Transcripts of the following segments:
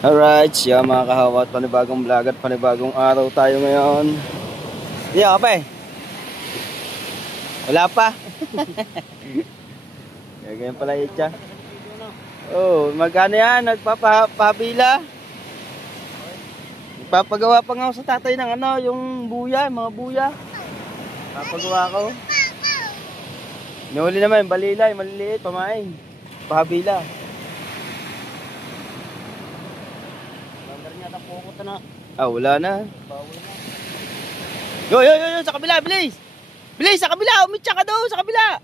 Alright, siya mga kahawat, panibagong vlog at panibagong araw tayo ngayon. Di ako pa eh. Wala pa. Ganyan pala itya. Oh, magkano yan? Nagpapabila. Nagpapagawa pa nga ako sa tatay ng ano, yung buya, mga buya. Papagawa ko. Nahuli naman, balilay, maliliit, pamain. Pahabila. Wala na. Yo, sa kabila, bilis! Bilis, sa kabila! Umitsa ka doon, sa kabila!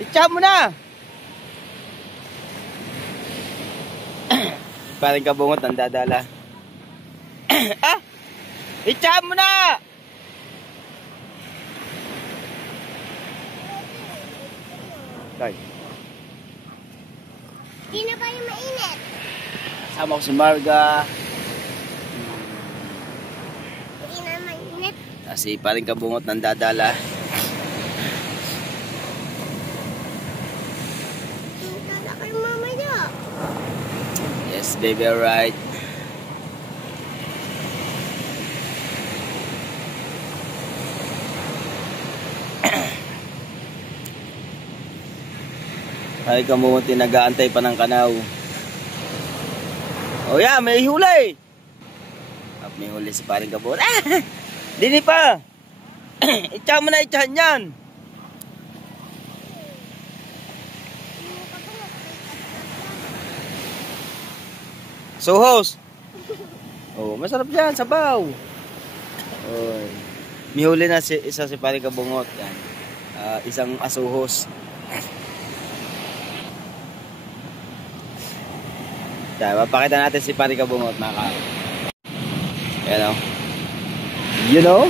Itsa mo na! Parang kabungot ang dadala. Itsa mo na! Tay. Di na ba yung mainit? Sama ko si Marga. Di na mainit. Kasi parang kabungot ng dadala. Tala kayo mamaya. Yes, baby, alright. Ay, kamuti, nag-aantay pa ng kanaw. Oh yeah, may huli. May huli si paring kabungot. Dini pa. Itsa mo na, itsahan yan. Suhos. Oh, masarap yan, sabaw. Oh. May huli na isa si paring kabungot. Yan. Isang asuhos. Kaya mapakita natin si paring kabungot, mga ka. Yan o. You know?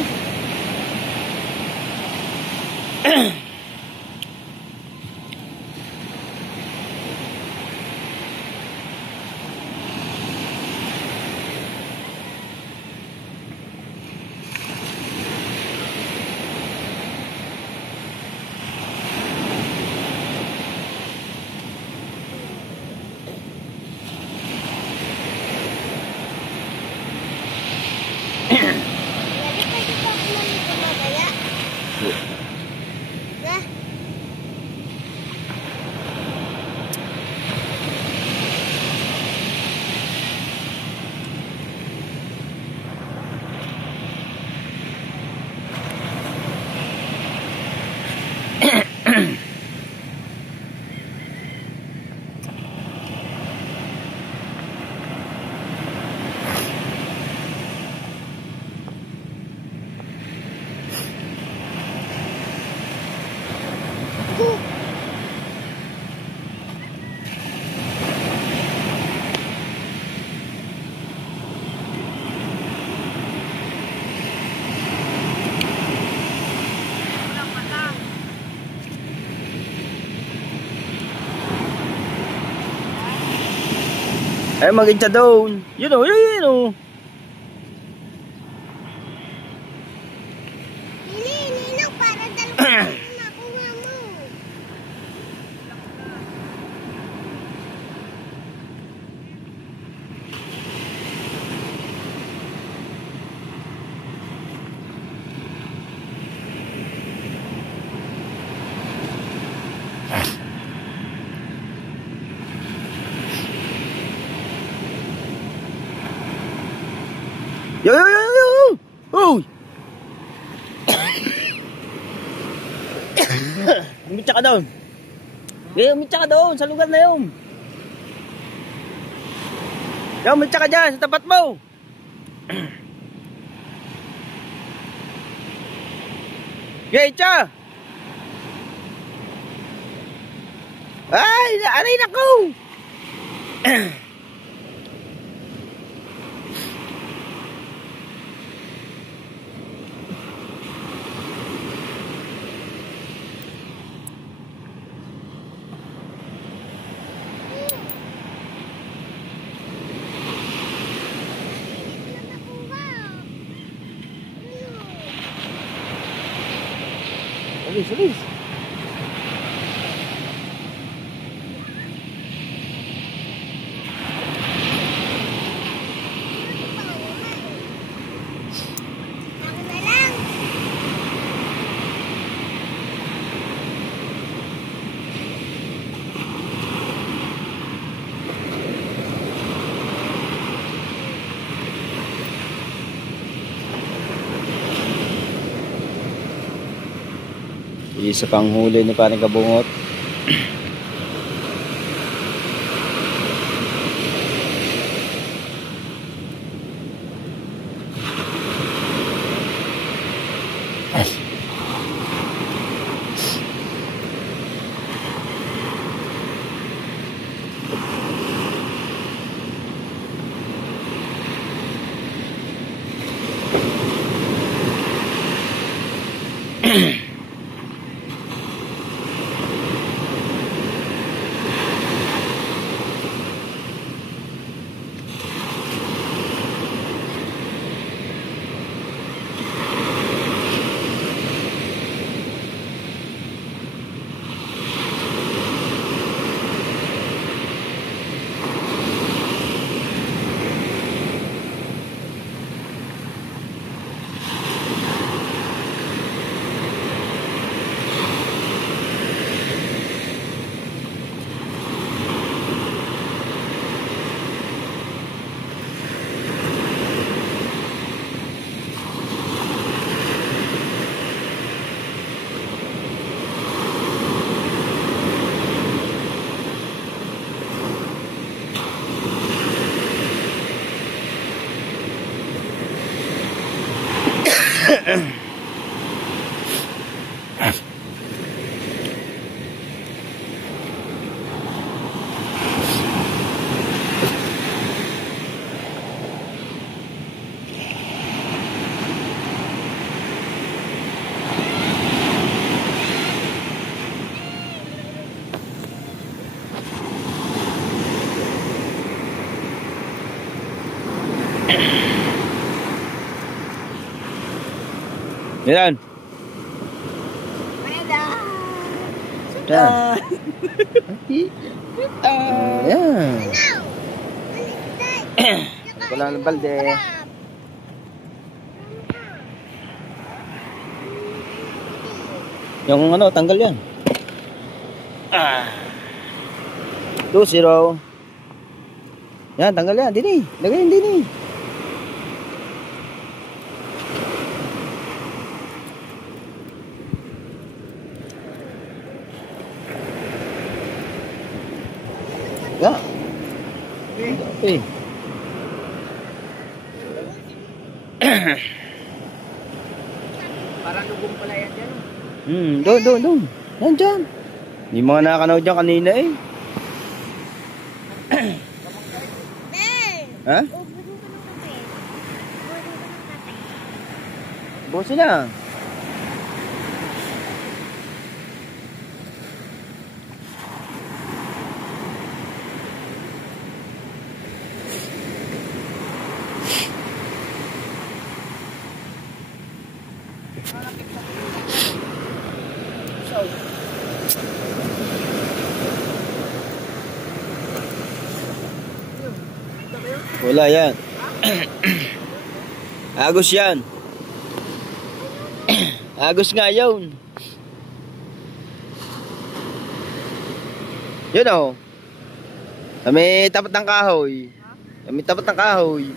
Ay, mag-itsa doon. You know. Ninong, para dalawa na nakuha mo. Yo. Uy. Umitsa ka doon. Umitsa ka doon sa lugar na yun. Umitsa ka dyan sa tapat mo. Itsa. Ay, aray nako. Bilis. Isa pang huli ni Paring Kabungot. Yan. Yan. Yan. Wala ng balde. Yung ano, tanggal yan. 2-0. Yan, tanggal yan. Dini. Lagay yung dini. Ya. Okay. Parang lubong pala yan dyan. Doon. Yan dyan. Hindi mga nakakanood dyan kanina eh. Ha? Bosi na. Wala yan. Agos yan. Agos nga yun. Yun o. Kami tapat ng kahoy. Kami tapat ng kahoy.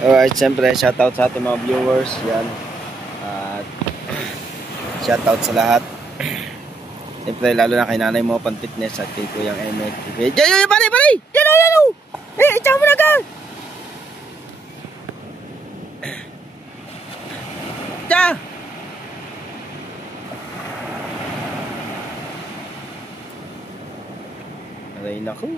Alright, siyempre shoutout sa ating mga viewers. Yan. At shoutout sa lahat. Siyempre lalo na kay nanay mo Pan-Fitness at kay Kuyang Emet. Yan, pare! Yan! Itsa mo na ka! Itsa! Aray naku.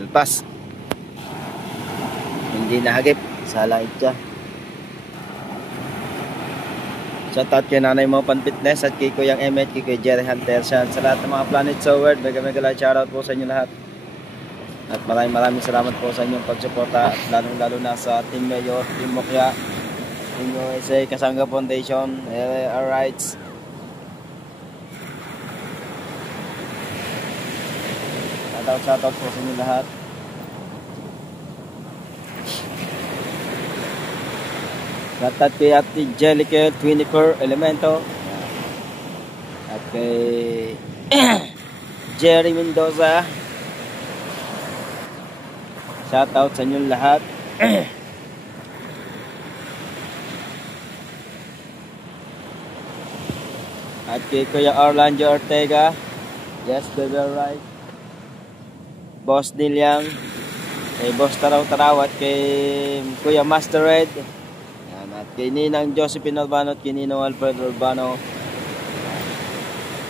Alpas. Hindi nahagip sa langit siya. Shoutout kay Nanay Mo Pan Fitness at kay Kuyang Emmet, kay Jerry Hunter sa lahat ng mga Planet Sower. Mega shoutout po sa inyo lahat. At maraming salamat po sa inyong pagsuporta at lalong-lalo na sa Team Mayor, Team Mokya, Team USA, Kasanga Foundation, alright. Shoutout po sa inyo lahat. Shoutout kay Ate Jellicle 24 Elemento at kay Jerry Mendoza. Shoutout sa inyo lahat. At kay Kuya Orlando Ortega. Yes, baby, alright. Boss Nilyang, kay Boss Taraw at kay Kuya Master Red. Yan, at kay Ninang Josephine Urbano at kay Ninong Alfred Urbano.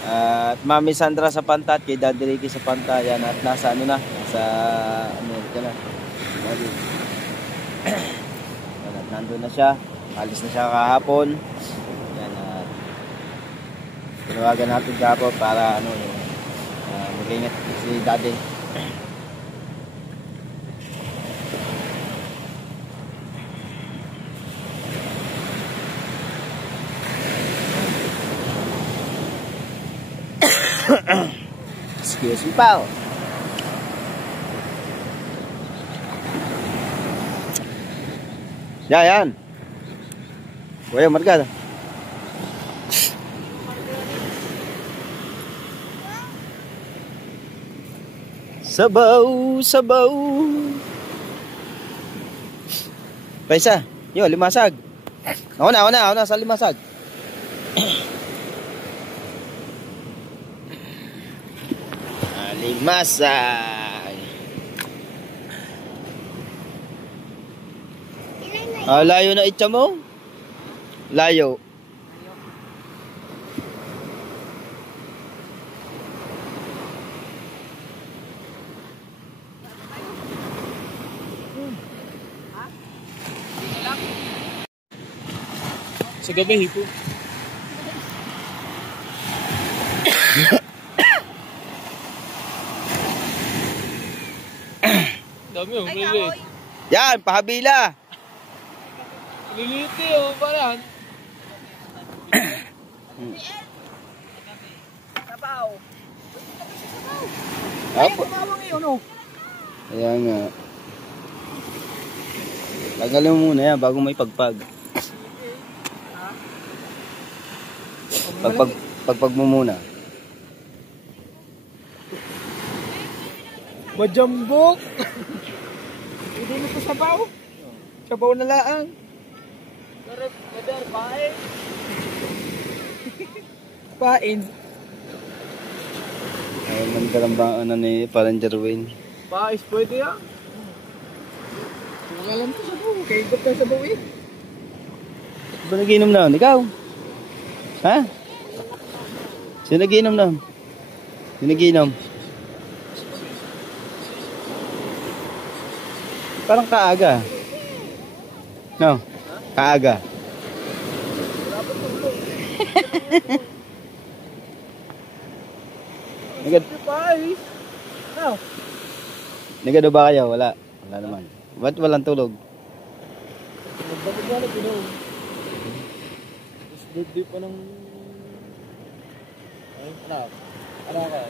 At Mami Sandra sa Panta at kay Daddy Ricky sa Panta. Yan, at nasa ano na, nasa Amerika na. Yan, at nandun na siya. Alis na siya kahapon. Yan, at tinawagan natin kahapon para ano, mag-ingat si Daddy. Excuse me, pal. Yan. Kuya, marga. Sabaw. Paisa. Yo, limasag. Ako na sa limasag. Limasag. Layo na itcha mo? Layo. Sa gabi, hipo. Dami oh, lilit. Yan, pahabila. Lilit oh, parang. Sabaw. Apo. Tumawang yun oh. Ayan nga. Tagalin mo muna yan bago may pagpag. Pagpag mo muna. Majambok. Hindi mo sa sabaw. Sabaw na laang. Pain. Pain. Ay, mandalambangan na ni parang Jerwin. Pais pwede ya. Wala lang to sabaw. Kaya ikot ka sabaw eh. Ba nagiinom na? Ikaw? Ha? Sino nagiinom na? Sino nagiinom? Parang kaaga. No? Kaaga. Nagado ba kayo? Wala. Wala naman. Ba't walang tulog? Bakit wala tulog? Birthday pa ng... Ay, anak. Anak ka.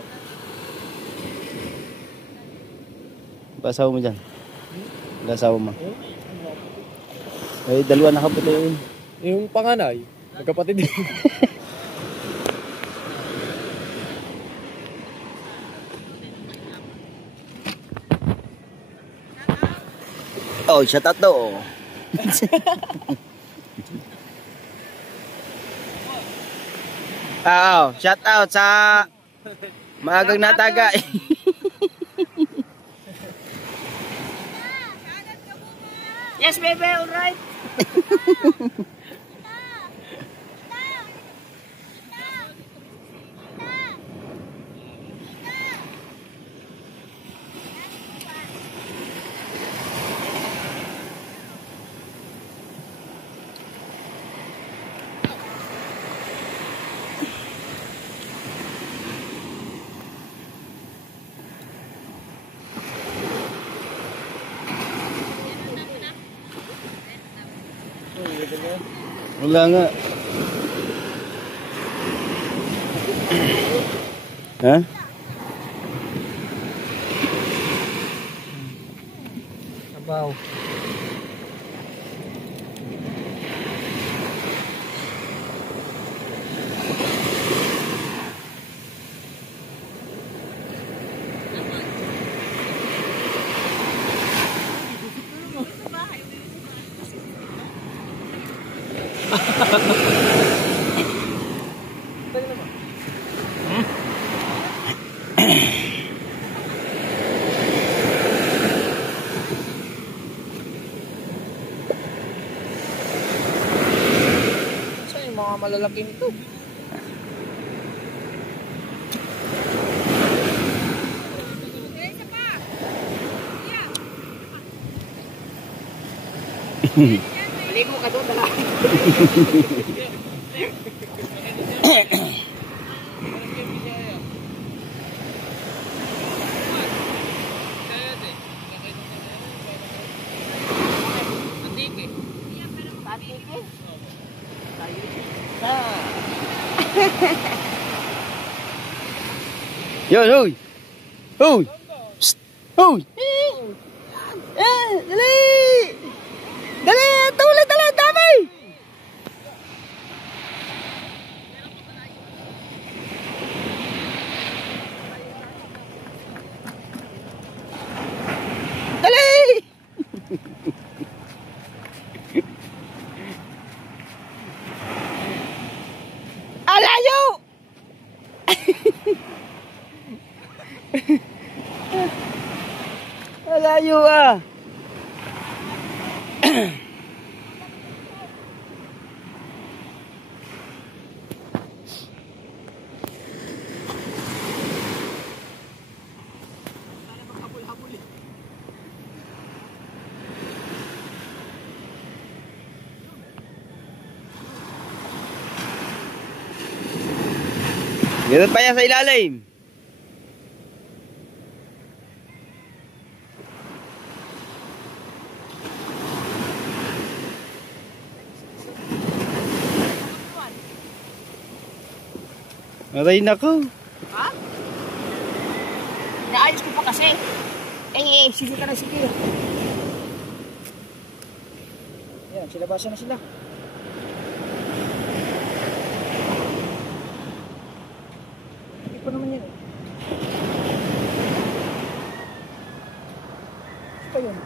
Pasawa mo dyan. Pasawa mo. Ay, dalawa nakaputi yun. Yung panganay, magkapatid din. Oh, shout out to. Shout out sa maagang nataga. Yes, baby, all right. Wala nga. Ha? Sabaw. Saan yung mga malalaking ito? Ligo ka doon, dala. Yo, hoy! Hoy! Psst! Hoy! Dali! Dali! Tuloy! Dali! Dami! Dali! Alayo! Alayo ah! Meron pa yan sa ilalim. Aray nako. Ha? Naayos ko pa kasi. Sige ka na, sige. Yan, silabasan na sila. Hindi pa naman yan eh. Ito yun.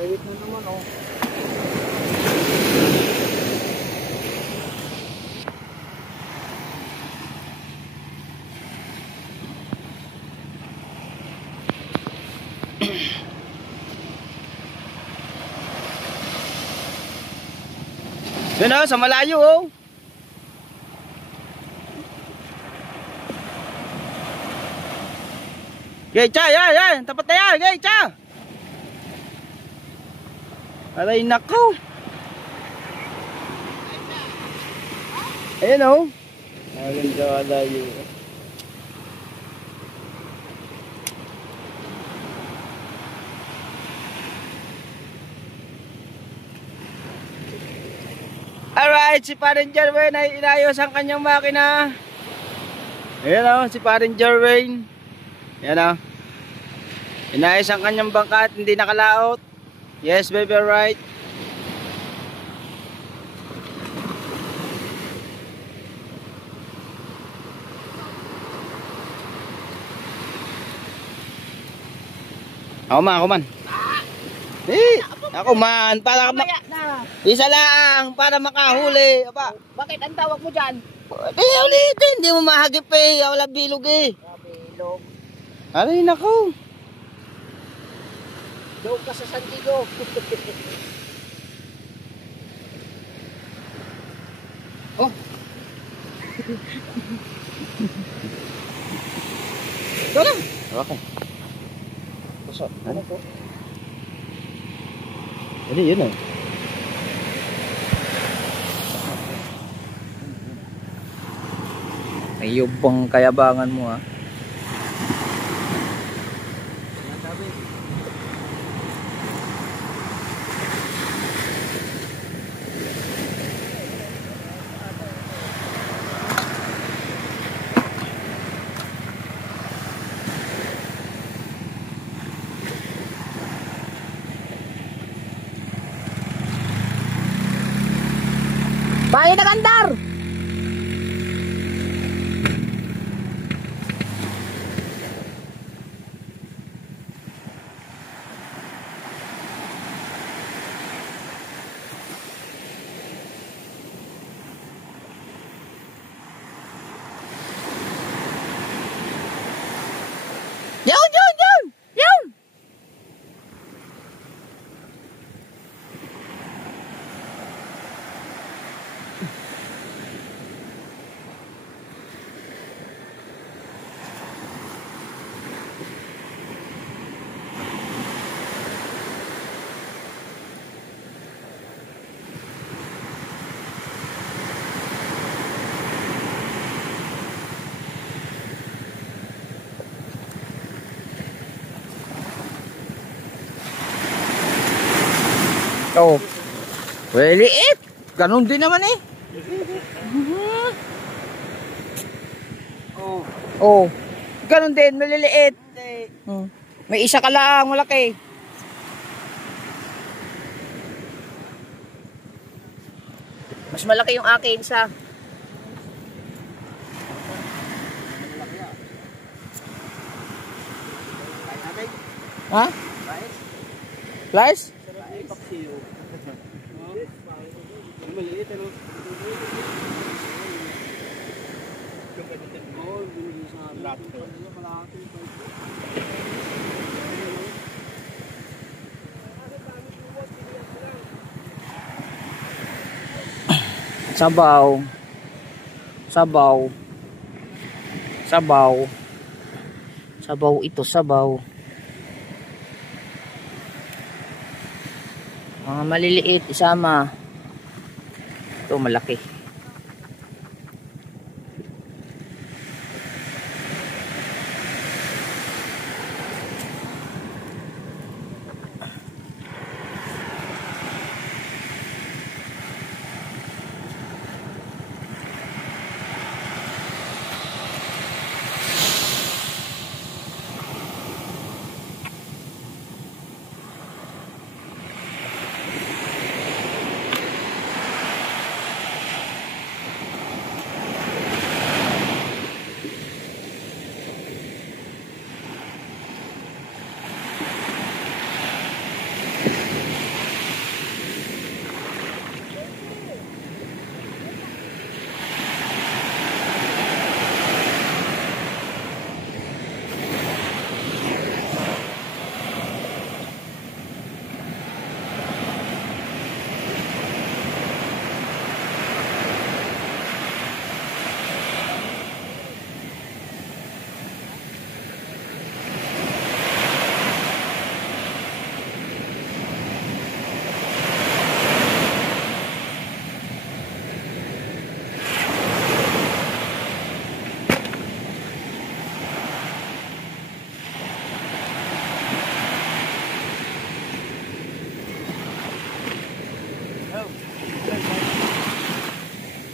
Malawit na naman oh. Yun oh, sa malayo oh. Gay, cha, yan. Tapat na yan, gay, cha. Aray nako. Ayan oh. Ayan ka malayo. Alright, si Parin Jerwin ay inayos ang kanyang makina. Ayan o, si Parin Jerwin. Ayan o. Inayos ang kanyang bangka at hindi nakalaot. Yes, baby, right. Ako man. Ako man, para Mamaya na. isa lang, para makahuli. Aba. Bakit ang tawag mo dyan? Ulitin, hindi mo mahagip eh. Wala bilog eh. Bilog. Aray nako. Doon ka sa Santiago. Oh. Ito lang. Okay. Pusot. Ano po? Hindi, yun oh. May yubang kayabangan mo ha. Bayan na kandar! Yun! Oh. Well, liit. Ganun din naman eh. Oh. Oh. Ganun din, maliliit. May isa ka lang, malaki. Mas malaki yung akin sa. Ha? Slice? Maliit ano? Sabaw. Sabaw. Sabaw. Sabaw ito, sabaw. Mga maliliit isama. Ito malaki.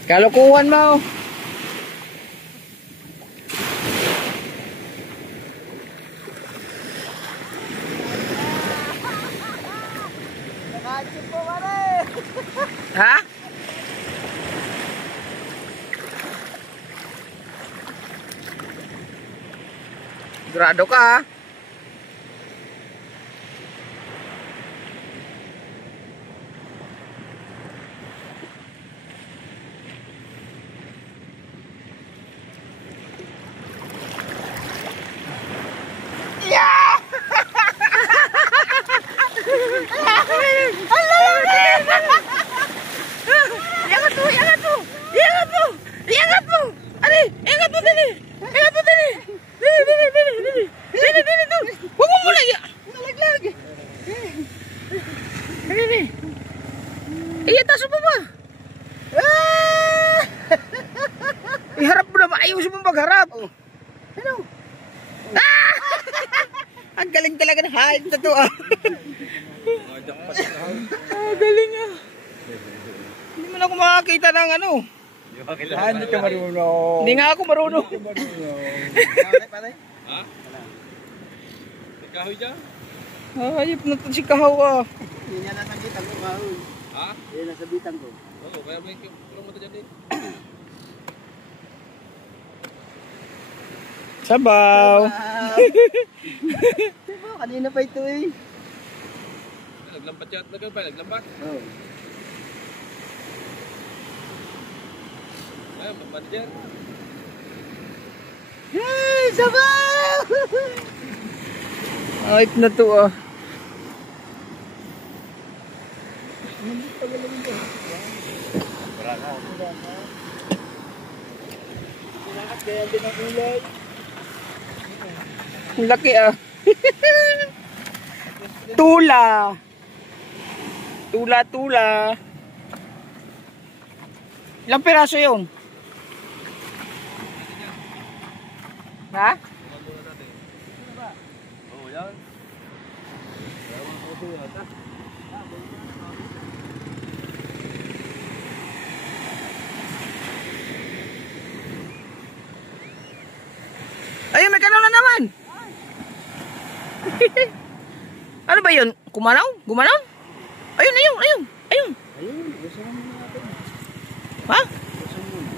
Kalukuhan mo. Ha? Grado ka ha? Iangat mo! Iangat mo! Iangat mo! Iangat mo! galing talaga ng hype na to ah. Galing ah. Hindi mo na ako makakita ng ano. Hindi ka marunong. Hindi nga ako marunong. Ha? Kahoy dyan? Hayop na to si Kahaw ah. Hindi niya nasabitan ko kahoy. Ha? Hindi nasabitan ko. Oo, kaya may kulong mo ito dyan din. Sabaw. Diba, kanina pa ito eh. Naglampat siya at naglampat. Oo. Ay, manager. Yay! Sabaw! Hype na to ah. Ang laki ah. Tula. Tula. Ilang piraso yun? Ha? Oo, yan. Ayun, may kanaw na naman. Ano ba yun? Kumanaw? Gumanaw? Ayun. Ayun, gusto mo muna natin. Ha? Gusto mo muna.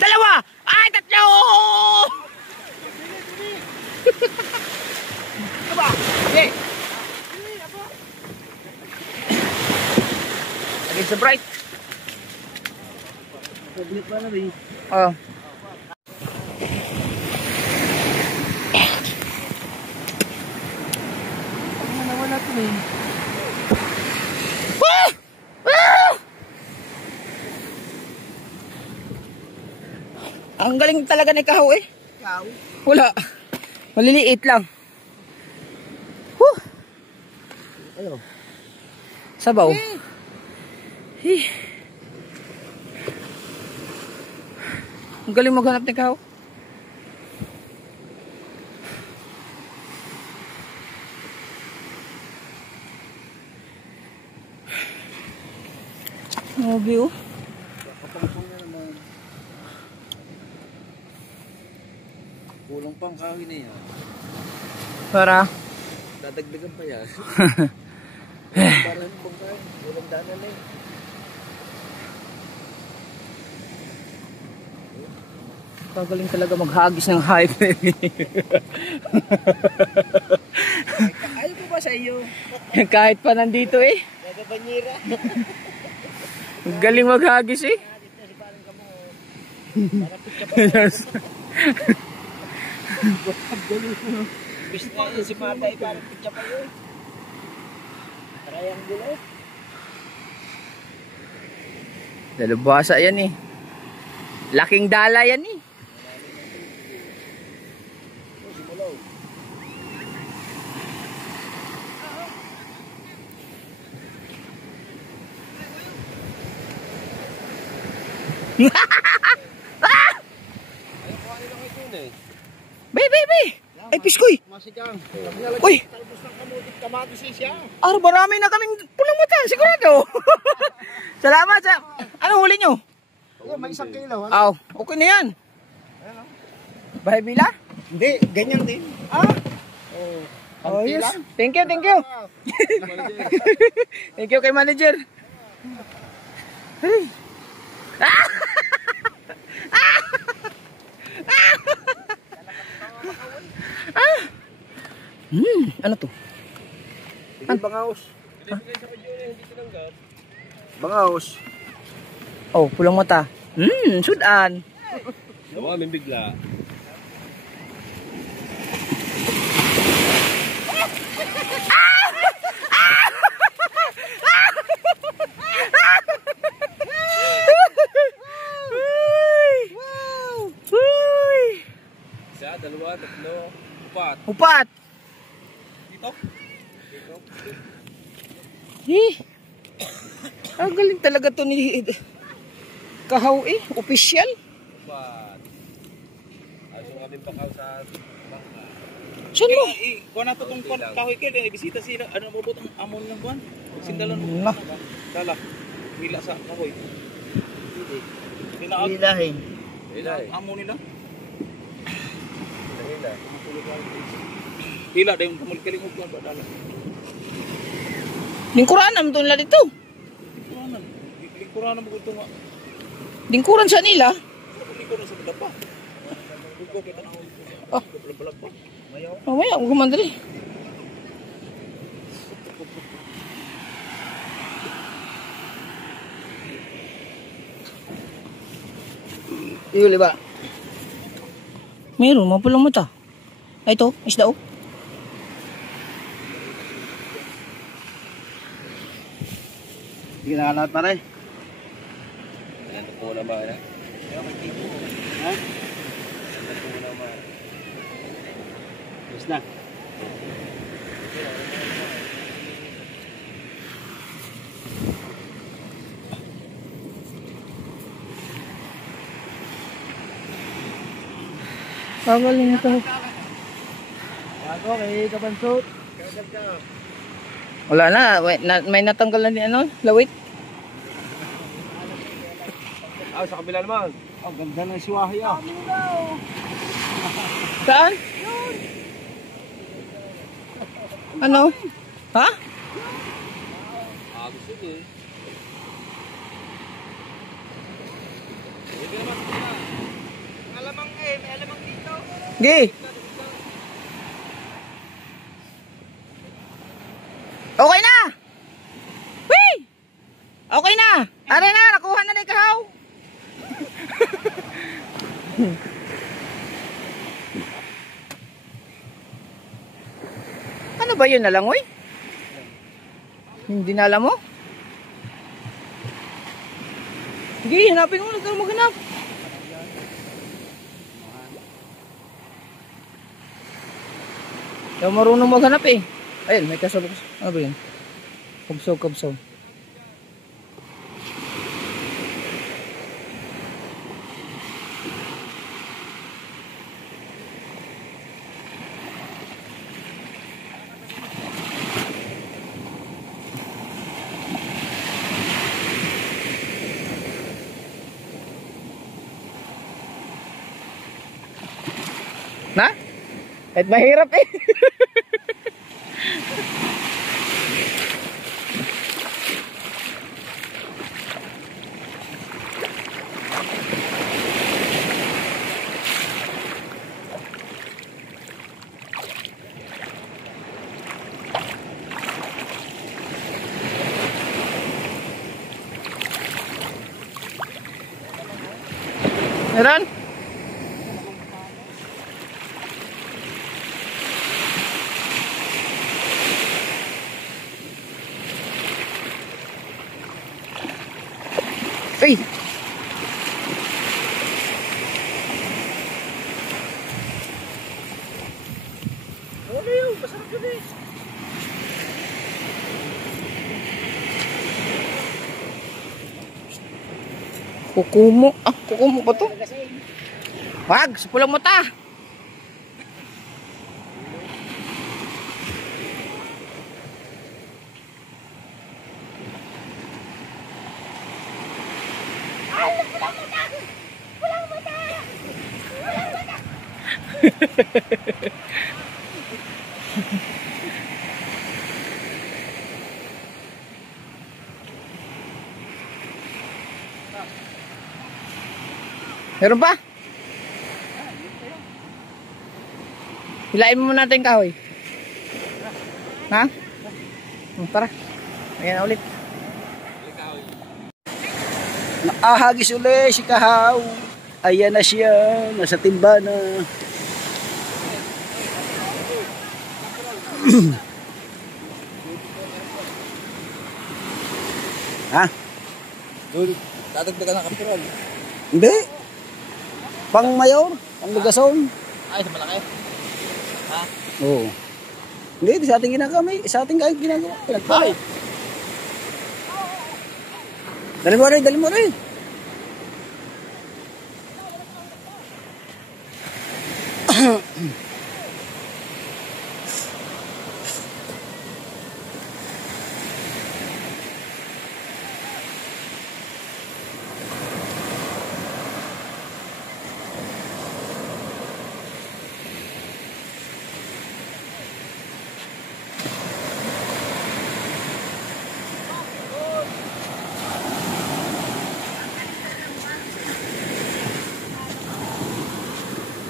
Dalawa! Ay, tatlo! Diba? Okay. Lagay sa bright. Public pa na ba eh? Oh. Nawala ito eh. Ang galing talaga ni Kahaw eh. Ikaw? Wala. Maliliit lang. Whew. Ano? Sabaw. Eh. Ang galing maghanap ni Kahaw. Grabe oh. Kapangpang na naman. Kulang pang kahoy na yan. Para Dadagdagan pa yan. Parang pang kahoy. Kulang dana na eh. kagaling talaga maghagis ng hype. Ayaw ko ba sa iyo? Kahit pa nandito eh. Nagabanyira. Ang galing maghagis eh. Bis na yun si Matay parang pitya pa yun. Triangular. Dalubhasa yan eh. Laking dala yan eh. Bay! Ay, piskoy! Masigang. Uy! Talbos ng kamutit kamatis siya. Araw marami na kaming pulang mata, sigurado. Salamat sa... Ano huli nyo? Oh, may 1 kilo. Aw, okay na yan. Bahay bila? Hindi, ganyan din. Ah, Oh, yes. Thank you. Thank you kay manager. Hey. Ano to? Bangaos. Bangaos. Oh, pulang mata. Sudan. Nawa, may bigla. Isa, dalawa, tatlo, 4. Upat. dito. Ang galing talaga to ni Kahaw eh. Official. But, aso kami bakaw sa bangka. Saan mo? Kuha na to itong kahoy kayo. Bisita sila. Ano mabot ang amon ng buwan? Sindalan mo. Na. Dala. Hila sa kahoy. Hilahin. Hila eh. Amon nila. Hila. Hila dahil kamulit-kaling ko. Dala. Lingkuran naman to nila dito. Lingkuranan. Lingkuranan mo ito nga. Lingkuran sa nila. Lingkuranan sa mga pa. Buko kita na. Balag pa. Mamaya, huwag kumandali. Iyuli ba? Meron, mapulang mata. Ay, ito, isda o. Hindi na lahat pare. Yan po na ba? Ha? Yes na. Pagaling ito. Bago kay Kabansot. Wala na, may natanggal na din ano, lawit. Ah, sa kabila naman. Ang ganda ng siwahe ah. Saan? Ano? Ha? Ah, gusto ko eh. Gi. Okay na. Wee! Okay na. Are na, nakuha na ni Kahaw. Ano ba yun nalangoy? Hindi na alam mo? Sige, hanapin mo. Ito maghanap. Yung marunong maghanap eh. Ayun, may kasulok. Ano ba yun? Kabsaw, kabsaw. Na? Kahit mahirap eh. Meron? Uy! Ano yun? Masarap yun eh. Kukumo. Ah, kukumo ba to? Wag, sa pulang mata. Meron pa? Hilain mo natin kahoy. Ha? Tara. Ayan na ulit. Naahagis uli si Kahaw. Ayan na siya. Nasa timba na. Ha? Dadagdagan ng kapital. Hindi. Pang mayor. Pang lugason. Ay, sa malaki. Ha? Oo. Hindi, sa ating ginagawa. Sa ating ginagawa. Pinagpala. Dali mo rin, dali mo rin.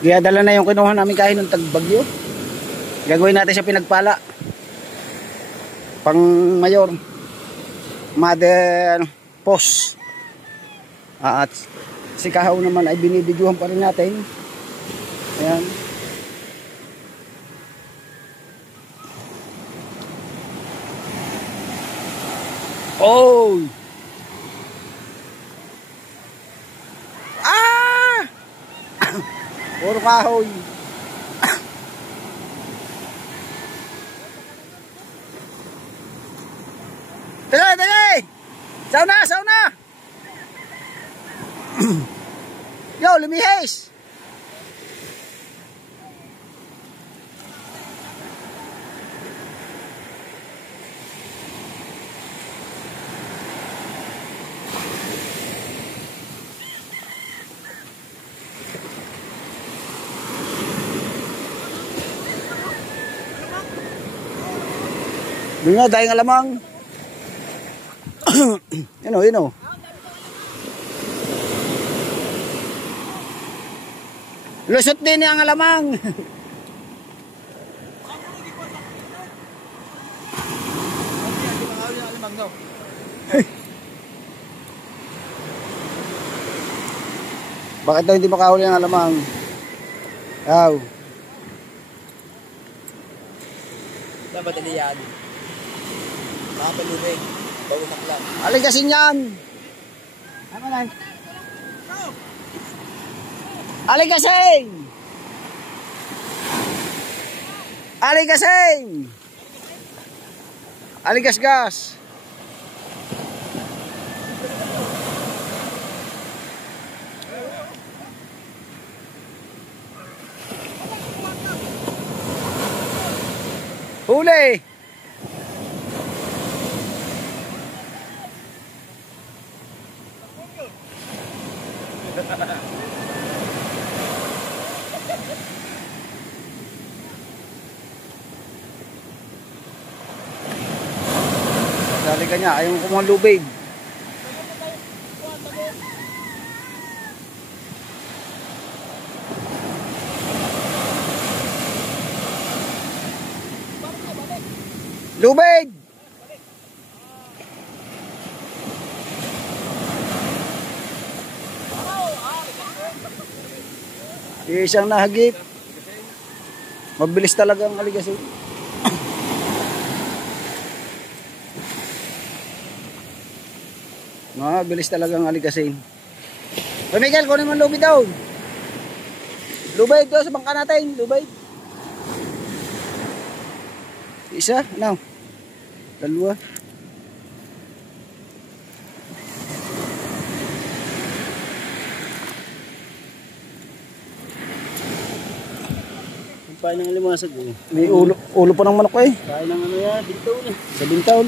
Kaya dala na yung kinuha namin kain ng tagbagyo. Gagawin natin siya pinagpala. Pang mayor. Mother post. At si Kahaw naman ay binibidyuhan pa rin natin. Ayan. Oh! Puro kahoy. Tagay, tagay! Sauna, sauna! Yo, lumihis! Doon nga, dahil alamang. Yun o, yun o. Lusot din ang alamang. Bakit daw hindi makahuli ang alamang? Yaw. Dapat hindi yan. Nakapalubig. Bagusak lang. Aligasin yan. Ano lang? Aligasin! Aligasin! Aligas-gas! Huli! Dali ka niya, ayaw kumuha lubid. Lubid! Isang nahagip. Mabilis talaga ang aligasin. Mabilis talaga ang aligasin. So Miguel, kunin mo ang lubid daw. Lubid daw sa bangka natin. Lubid. Isa, ano? Dalawa. Paano ng limasag eh? May ulo pa ng manok eh. Paano ng ano yan? Bintaw na. Sa bintaw.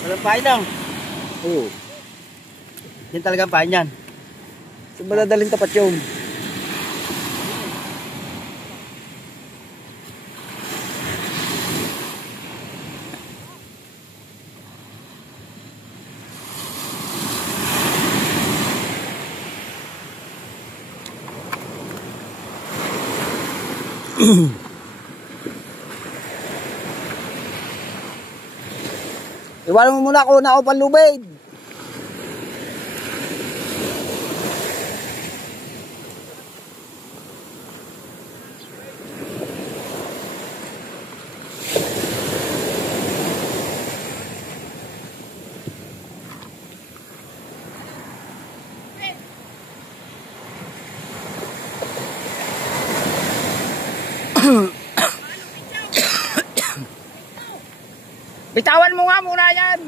Walang pain lang. Oo. Yan talagang pain yan. So madadaling tapat yun. Iwanan mo muna ako na ako panlubid. Bitawan mo nga muna yan.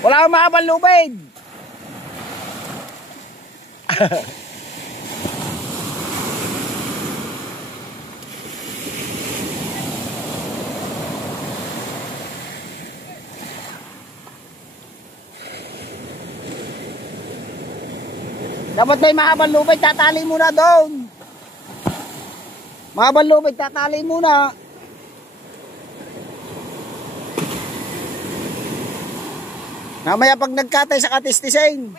Wala kang mahabang lubid. Dapat may mahabang lubid, tatali muna doon. Mahabang lubid, tatali muna. Mamaya pag nagkatay sa katistising.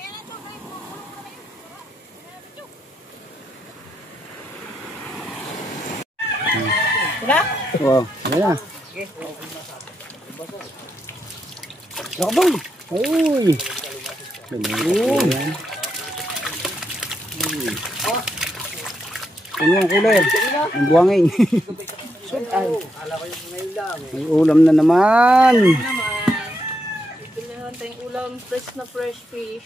Wala? Oo, yan na. Lakabong. Uy. Ayun. Ano ang kulay? Ang buwangin. May ulam na naman. Ito na naman tayong ulam, fresh na fresh fish.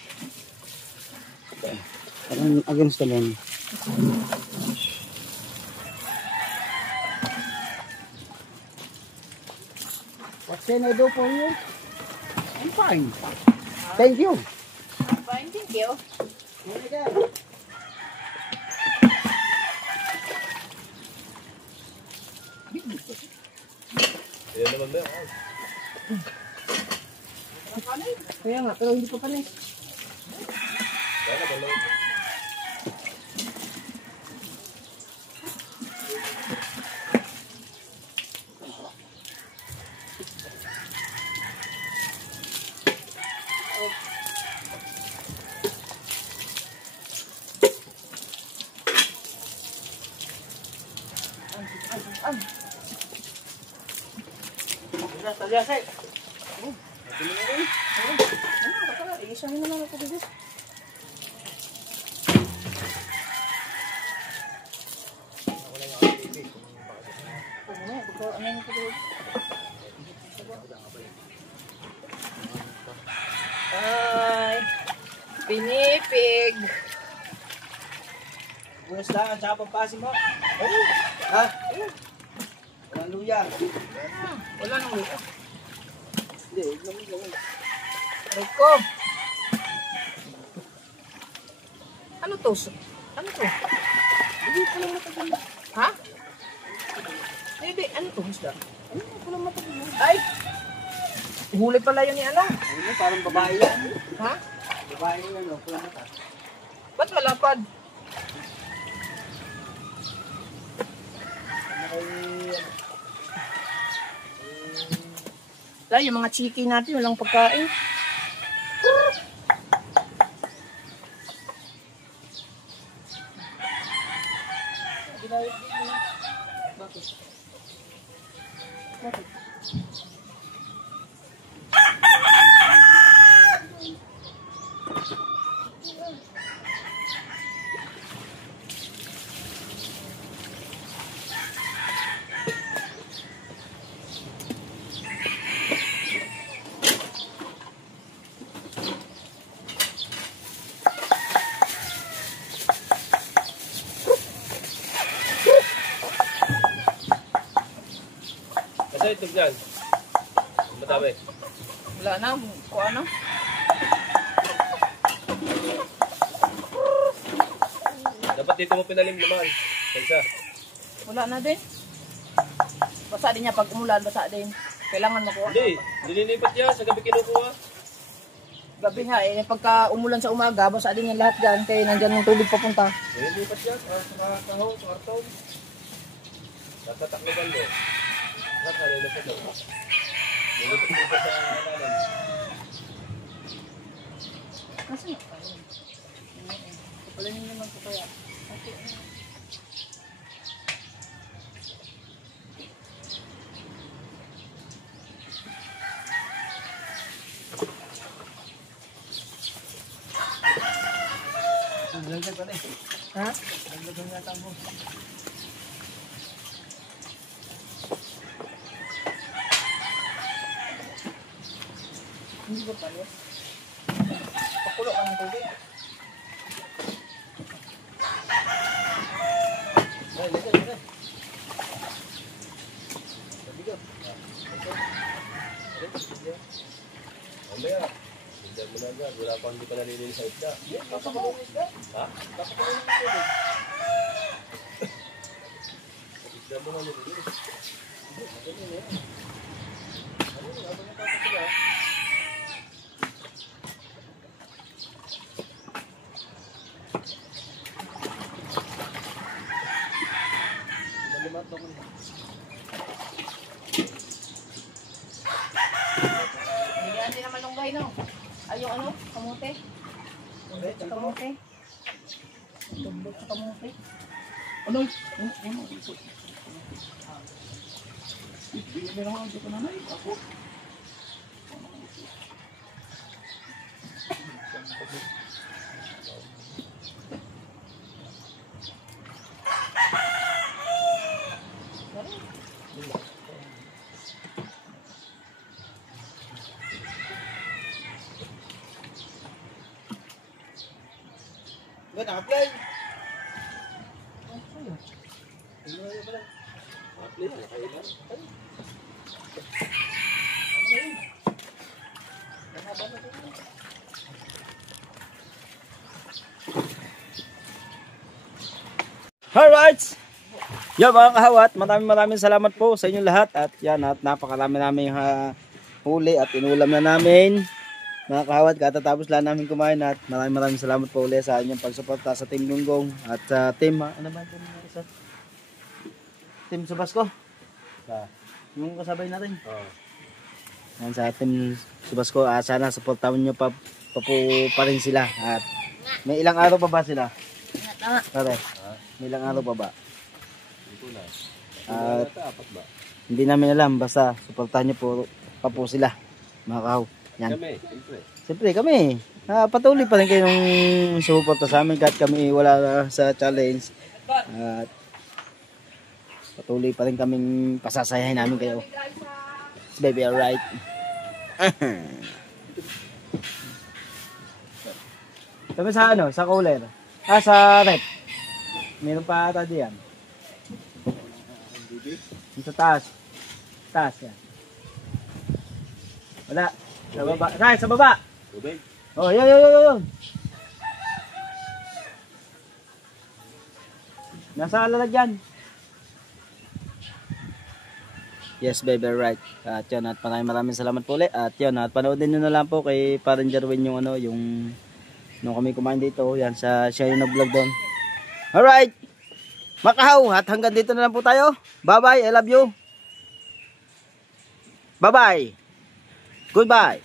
Parang against the line. What can I do for you? I'm fine. Thank you. Fine, thank you. Ayan naman ba? Kaya nga, pero hindi pa panis. Isahin naman ako dito. Ay, pinipig. Bukas lang ang tsaka pampasin mo. Ha? Walang luya. Wala nang luya. Hindi, huwag naman. Rico. Ano to? Ano to? Hindi ko lang matagal. Ha? Hindi, ano to? Isda? Ano ko lang matagal. Ay! Huli pala yun ni ano? Ano, parang babae yan. Ha? Babae yan, ano, kulang mata. Ba't malapad? Dahil yung mga chiki natin, walang pagkain. Kasi ito dyan. Matabi. Wala na, kung ano. Dapat dito mo pinalim naman. Kaysa. Wala na din. Basa din niya pag umulan, basa din. Kailangan makuha. Hindi. Nililipat yan. Sa gabi kinukuha. Gabi nga eh, pagka umulan sa umaga, basa din yan lahat dyan. Kaya nandyan yung tubig papunta. Nililipat yan. Sa kahong, sa karton. Natatakloban mo. Nakakalala na siya doon. Nililipat mo sa alalan. Nasaan na pa yun? Kapalanin naman ko kaya. Dagdag pa rin. Ha? Dagdag nga tabo. Hindi ba pala? Pakulo ka ng tubig. Ay, lagyan. Mamaya. Tignan mo na agad. Wala pang hindi pa nalilinis sa isda. Papakulo isda? Ha? Papakulo ng tubig. Tignan mo nga nalilinis. Bigyan din naman ng no? Ay, yung ano? Kamote? Kamote? Tumbok sa kamote? Ano? Ano? Meron ako dito na naman. Ako. Good, naka-play. Alright! Yan mga kahawat, maraming salamat po sa inyong lahat. At yan, at napakarami namin huli at inulam na namin. Mga kahawat, katatapos lang namin kumain at maraming salamat po ulit sa inyong pagsuporta sa Team Lunggong at sa Team, ano ba ito mga isa? Team Subasco. Yung kasabay natin. Yan sa Team Subasco, sana supportahan nyo pa rin sila. At may ilang araw pa ba sila? Pare, may ilang araw pa ba? At hindi namin alam, basta supportahan nyo pa po sila, mga kahaw. Yan. Kami, Siyempre kami, patuloy pa rin kayong sumuporta sa amin kahit kami wala sa challenge. At patuloy pa rin kaming pasasayahin namin kayo. It's baby alright. Kami sa ano, sa cooler. Sa rep. Meron pa ata diyan. Sa taas. Taas yan. Wala. Sa baba. Sa baba. tubig. Oh, yun. Nasa lalagyan. Yes, baby, right. At yun, at maraming salamat po ulit. At yun, at panoodin nyo na lang po kay Parang Jarwin yung ano, yung nung kami kumain dito. Yan, siya yung nag-vlog doon. Alright. Makahaw, at hanggang dito na lang po tayo. Bye-bye, I love you. Bye-bye. Goodbye.